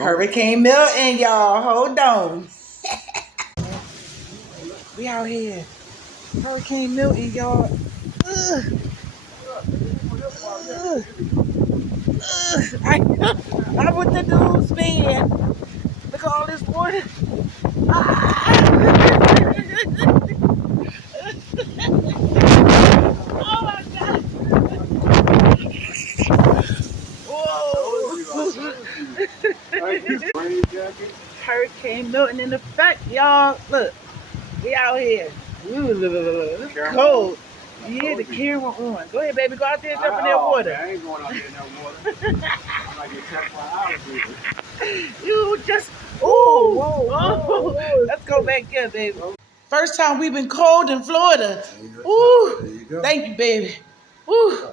Hurricane Milton, y'all. Hold on. We out here. Hurricane Milton, y'all. Ugh. Ugh. Ugh. I'm with the news man. Look at all this water. Ah. Oh my God. Whoa. Hurricane Milton in effect, y'all. Look, we out here. Ooh, it's cold. Yeah, the camera on. Go ahead, baby. Go out there and jump in that water. I ain't going out there in that water. I might get trapped by alligators. You just, ooh, Whoa, whoa. Let's go back there, baby. First time we've been cold in Florida. Ooh, thank you, baby. Ooh.